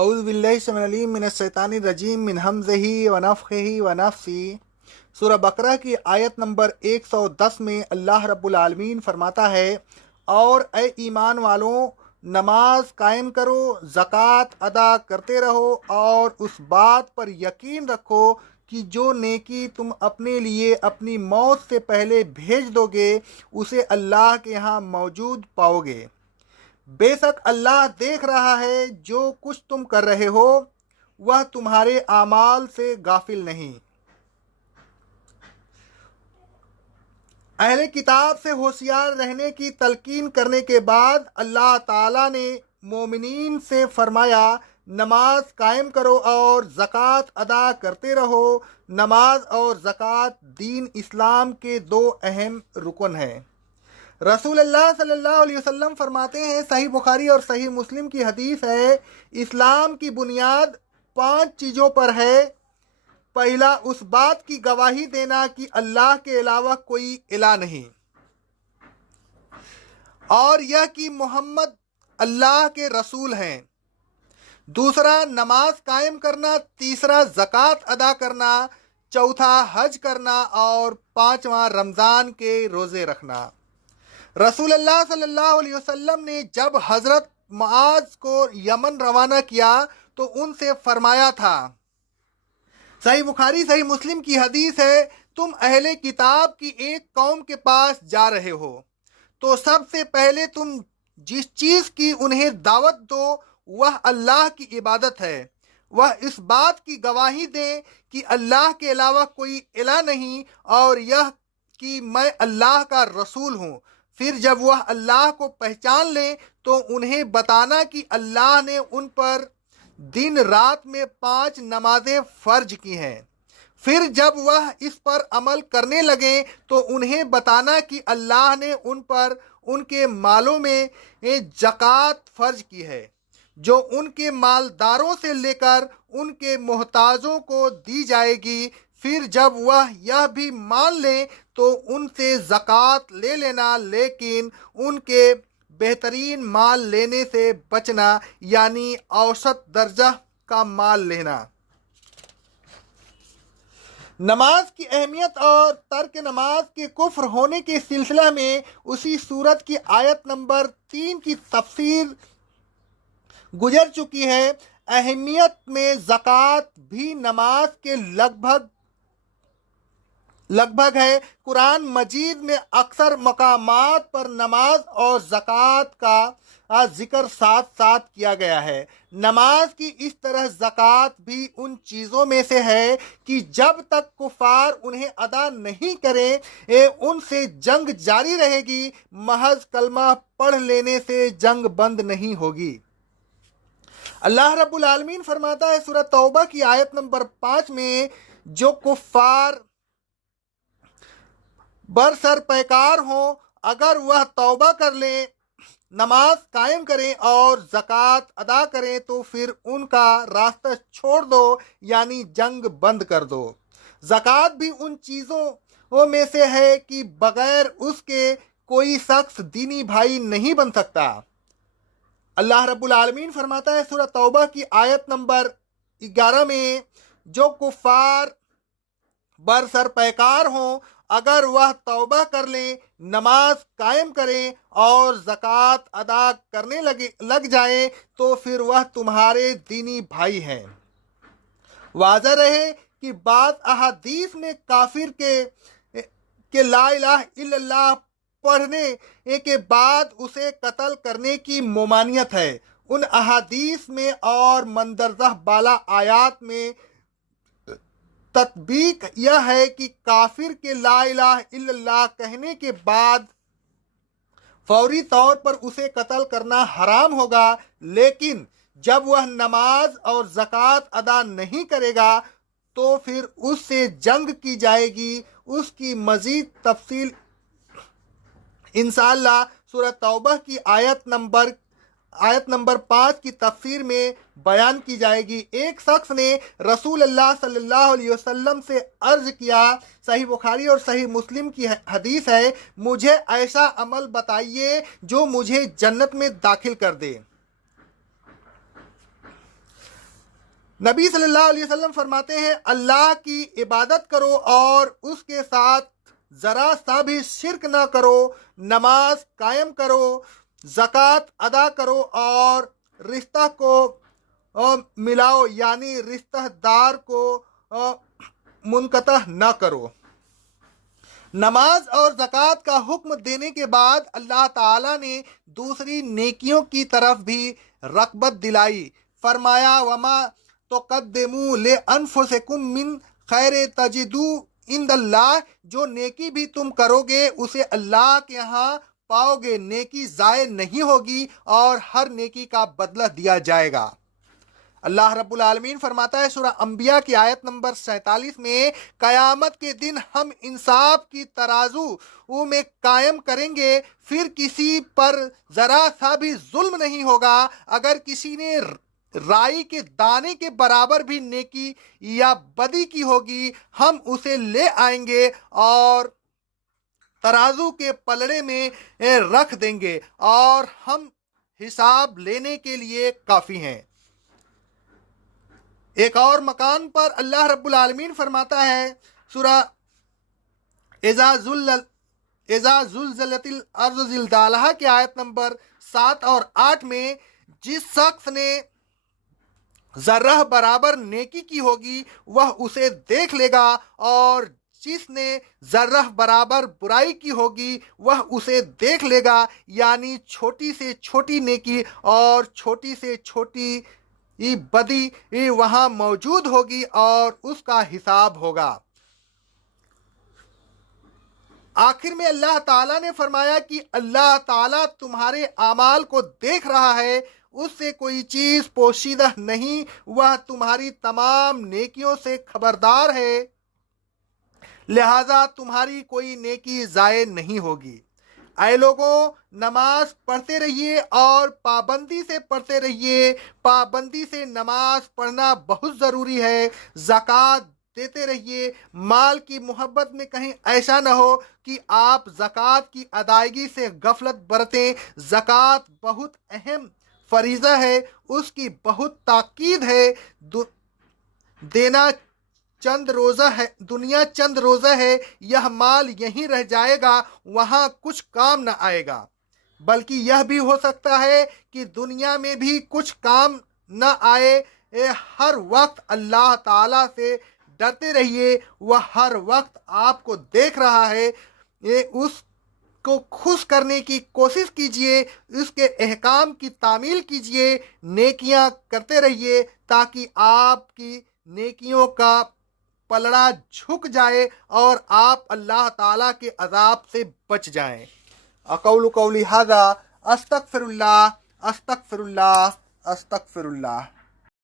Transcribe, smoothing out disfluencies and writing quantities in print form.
اعوذ باللہ السمیع العلیم من الشیطان الرجیم من ہمزہ ونفخہ ونفثہ۔ سورہ بقرہ کی آیت نمبر 110 میں اللہ رب العالمین فرماتا ہے، اور اے ایمان والوں، نماز قائم کرو، زکوٰۃ ادا کرتے رہو، اور اس بات پر یقین رکھو کہ جو نیکی تم اپنے لیے اپنی موت سے پہلے بھیج دو گے اسے اللہ کے ہاں موجود پاؤ گے۔ بے شک اللہ دیکھ رہا ہے جو کچھ تم کر رہے ہو، وہ تمہارے اعمال سے غافل نہیں۔ اہل کتاب سے ہوشیار رہنے کی تلقین کرنے کے بعد اللہ تعالیٰ نے مومنین سے فرمایا، نماز قائم کرو اور زکوٰۃ ادا کرتے رہو۔ نماز اور زکوٰۃ دین اسلام کے دو اہم رکن ہیں۔ رسول اللہ صلی اللہ علیہ وسلم فرماتے ہیں، صحیح بخاری اور صحیح مسلم کی حدیث ہے، اسلام کی بنیاد 5 چیزوں پر ہے۔ پہلا، اس بات کی گواہی دینا کہ اللہ کے علاوہ کوئی الہ نہیں، اور یہ کہ محمد اللہ کے رسول ہیں۔ دوسرا، نماز قائم کرنا۔ تیسرا، زکوٰۃ ادا کرنا۔ چوتھا، حج کرنا، اور پانچواں، رمضان کے روزے رکھنا۔ رسول اللہ صلی اللہ علیہ وسلم نے جب حضرت معاذ کو یمن روانہ کیا تو ان سے فرمایا تھا، صحیح بخاری صحیح مسلم کی حدیث ہے، تم اہل کتاب کی ایک قوم کے پاس جا رہے ہو تو سب سے پہلے تم جس چیز کی انہیں دعوت دو وہ اللہ کی عبادت ہے، وہ اس بات کی گواہی دیں کہ اللہ کے علاوہ کوئی الہ نہیں، اور یہ کہ میں اللہ کا رسول ہوں۔ پھر جب وہ اللہ کو پہچان لیں تو انہیں بتانا کہ اللہ نے ان پر دن رات میں 5 نمازیں فرض کی ہیں۔ پھر جب وہ اس پر عمل کرنے لگیں تو انہیں بتانا کہ اللہ نے ان پر ان کے مالوں میں زکوٰۃ فرض کی ہے، جو ان کے مالداروں سے لے کر ان کے محتاجوں کو دی جائے گی۔ پھر جب وہ یہ بھی مان لیں تو ان سے زکوٰۃ لے لینا، لیکن ان کے بہترین مال لینے سے بچنا، یعنی اوسط درجہ کا مال لینا۔ نماز کی اہمیت اور ترک نماز کے کفر ہونے کے سلسلہ میں اسی سورت کی آیت نمبر 3 کی تفسیر گزر چکی ہے۔ اہمیت میں زکوٰۃ بھی نماز کے لگ بھگ ہے۔ قرآن مجید میں اکثر مقامات پر نماز اور زکوٰۃ کا ذکر ساتھ ساتھ کیا گیا ہے۔ نماز کی اس طرح زکوٰۃ بھی ان چیزوں میں سے ہے کہ جب تک کفار انہیں ادا نہیں کریں ان سے جنگ جاری رہے گی، محض کلمہ پڑھ لینے سے جنگ بند نہیں ہوگی۔ اللہ رب العالمین فرماتا ہے سورہ توبہ کی آیت نمبر 5 میں، جو کفار برسر پیکار ہوں اگر وہ توبہ کر لیں، نماز قائم کریں اور زکوٰۃ ادا کریں تو پھر ان کا راستہ چھوڑ دو، یعنی جنگ بند کر دو۔ زکوٰۃ بھی ان چیزوں میں سے ہے کہ بغیر اس کے کوئی شخص دینی بھائی نہیں بن سکتا۔ اللہ رب العالمین فرماتا ہے سورہ توبہ کی آیت نمبر 11 میں، جو کفار برسر پیکار ہوں اگر وہ توبہ کر لیں، نماز قائم کریں اور زکوٰۃ ادا کرنے لگ جائیں تو پھر وہ تمہارے دینی بھائی ہیں۔ واضح رہے کہ بعض احادیث میں کافر کے لا الہ الا اللہ پڑھنے کے بعد اسے قتل کرنے کی ممانعت ہے۔ ان احادیث میں اور مندرجہ بالا آیات میں تطبیق یہ ہے کہ کافر کے لا الہ الا اللہ کہنے کے بعد فوری طور پر اسے قتل کرنا حرام ہوگا، لیکن جب وہ نماز اور زکوٰۃ ادا نہیں کرے گا تو پھر اس سے جنگ کی جائے گی۔ اس کی مزید تفصیل انشاءاللہ سورہ توبہ کی آیت نمبر 5 کی تفسیر میں بیان کی جائے گی۔ ایک شخص نے رسول اللہ صلی اللہ علیہ وسلم سے عرض کیا، صحیح بخاری اور صحیح مسلم کی حدیث ہے، مجھے ایسا عمل بتائیے جو مجھے جنت میں داخل کر دے۔ نبی صلی اللہ علیہ وسلم فرماتے ہیں اللہ کی عبادت کرو اور اس کے ساتھ ذرا سا بھی شرک نہ کرو، نماز قائم کرو، زکوٰۃ ادا کرو اور رشتہ کو ملاؤ، یعنی رشتہ دار کو منقطع نہ کرو۔ نماز اور زکوٰۃ کا حکم دینے کے بعد اللہ تعالیٰ نے دوسری نیکیوں کی طرف بھی رغبت دلائی۔ فرمایا وما تقدموا لانفسکم من خیر تجدوہ عند اللہ، جو نیکی بھی تم کرو گے اسے اللہ کے ہاں پاؤ گے، نیکی ضائع نہیں ہوگی اور ہر نیکی کا بدلہ دیا جائے گا۔ اللہ رب العالمین فرماتا ہے سورہ انبیاء کی آیت نمبر 47 میں، قیامت کے دن ہم انصاف کی ترازو میں قائم کریں گے، پھر کسی پر ذرا سا بھی ظلم نہیں ہوگا۔ اگر کسی نے رائی کے دانے کے برابر بھی نیکی یا بدی کی ہوگی، ہم اسے لے آئیں گے اور ترازو کے پلڑے میں رکھ دیں گے اور ہم حساب لینے کے لیے کافی ہیں۔ ایک اور مکان پر اللہ رب العالمین فرماتا ہے سورہ اذا زلزلت الارض زلزالہا کی آیت نمبر 7 اور 8 میں، جس شخص نے ذرہ برابر نیکی کی ہوگی وہ اسے دیکھ لے گا، اور جس نے ذرہ برابر برائی کی ہوگی وہ اسے دیکھ لے گا، یعنی چھوٹی سے چھوٹی نیکی اور چھوٹی سے چھوٹی بدی وہاں موجود ہوگی اور اس کا حساب ہوگا۔ آخر میں اللہ تعالیٰ نے فرمایا کہ اللہ تعالیٰ تمہارے اعمال کو دیکھ رہا ہے، اس سے کوئی چیز پوشیدہ نہیں، وہ تمہاری تمام نیکیوں سے خبردار ہے، لہذا تمہاری کوئی نیکی ضائع نہیں ہوگی۔ اے لوگوں، نماز پڑھتے رہیے اور پابندی سے پڑھتے رہیے۔ پابندی سے نماز پڑھنا بہت ضروری ہے۔ زکوٰۃ دیتے رہیے۔ مال کی محبت میں کہیں ایسا نہ ہو کہ آپ زکوٰۃ کی ادائیگی سے غفلت برتیں۔ زکوٰۃ بہت اہم فریضہ ہے، اس کی بہت تاکید ہے۔ دینا چند روزہ ہے، دنیا چند روزہ ہے، یہ مال یہیں رہ جائے گا، وہاں کچھ کام نہ آئے گا۔ بلکہ یہ بھی ہو سکتا ہے کہ دنیا میں بھی کچھ کام نہ آئے۔ ہر وقت اللہ تعالیٰ سے ڈرتے رہیے، وہ ہر وقت آپ کو دیکھ رہا ہے۔ اس کو خوش کرنے کی کوشش کیجئے، اس کے احکام کی تعمیل کیجئے، نیکیاں کرتے رہیے تاکہ آپ کی نیکیوں کا پلڑا جھک جائے اور آپ اللہ تعالیٰ کے عذاب سے بچ جائیں۔ اقول قولی ھذا استغفر اللہ استغفر اللہ استغفر اللہ۔